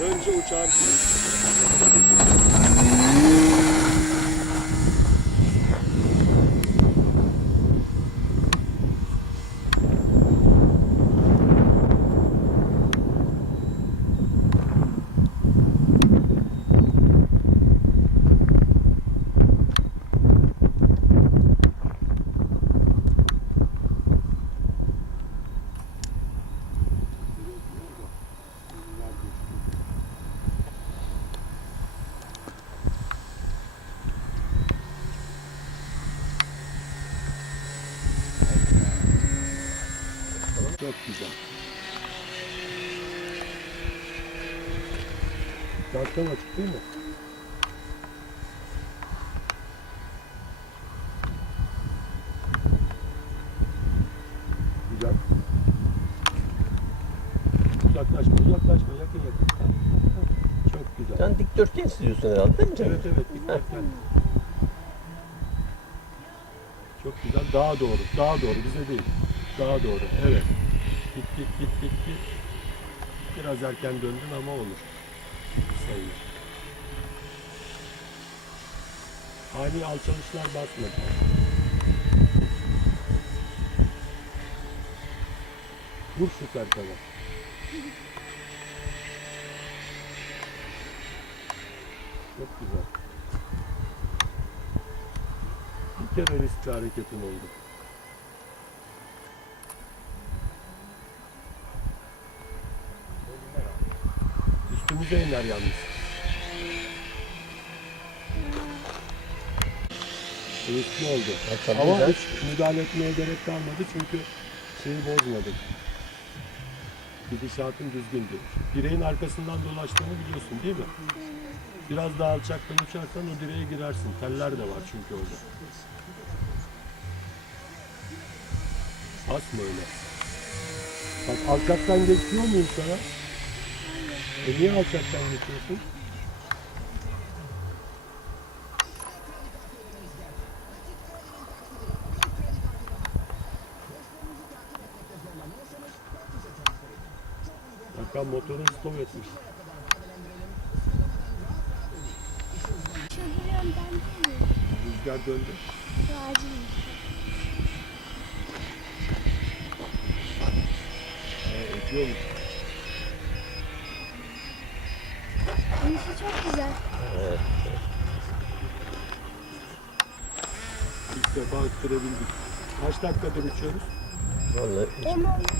Önce uçağın Çok güzel. Zaten açık değil mi? Güzel. Uzaklaşma, uzaklaşma. Yakın yakın. Çok güzel. Sen dikdörtgen istiyorsun herhalde değil mi canım? Evet evet dikkat gel. Çok güzel. Daha doğru. Daha doğru. Bize değil. Daha doğru. Evet. Biraz erken döndün ama olur. Sayılır. Ani alçalışlar basmadı. Vur şu serkana. Çok güzel. Bir kere riskli hareketin oldu. Üstümüze iner yalnız. Riskli oldu. Tabii Ama güzel. hiç müdahale etmeye gerek kalmadı çünkü şeyi bozmadık. Gidişatın düzgündü. Direğin arkasından dolaştığını biliyorsun değil mi? Biraz daha alçaktan uçarsan o direğe girersin. Teller de var çünkü orada. Asma öyle. Bak alçaktan geçiyor muyum sana? E niye alçaktan geçiyorsun? Hakan motorun stop etmiş. Şoförüm ben değilim. Rüzgar döndü. Racim. Ee, ötüyormuş. Dönüşü çok güzel. Evet. İlk defa öttürebildik. Kaç dakikadır uçuyoruz? Vallahi hiç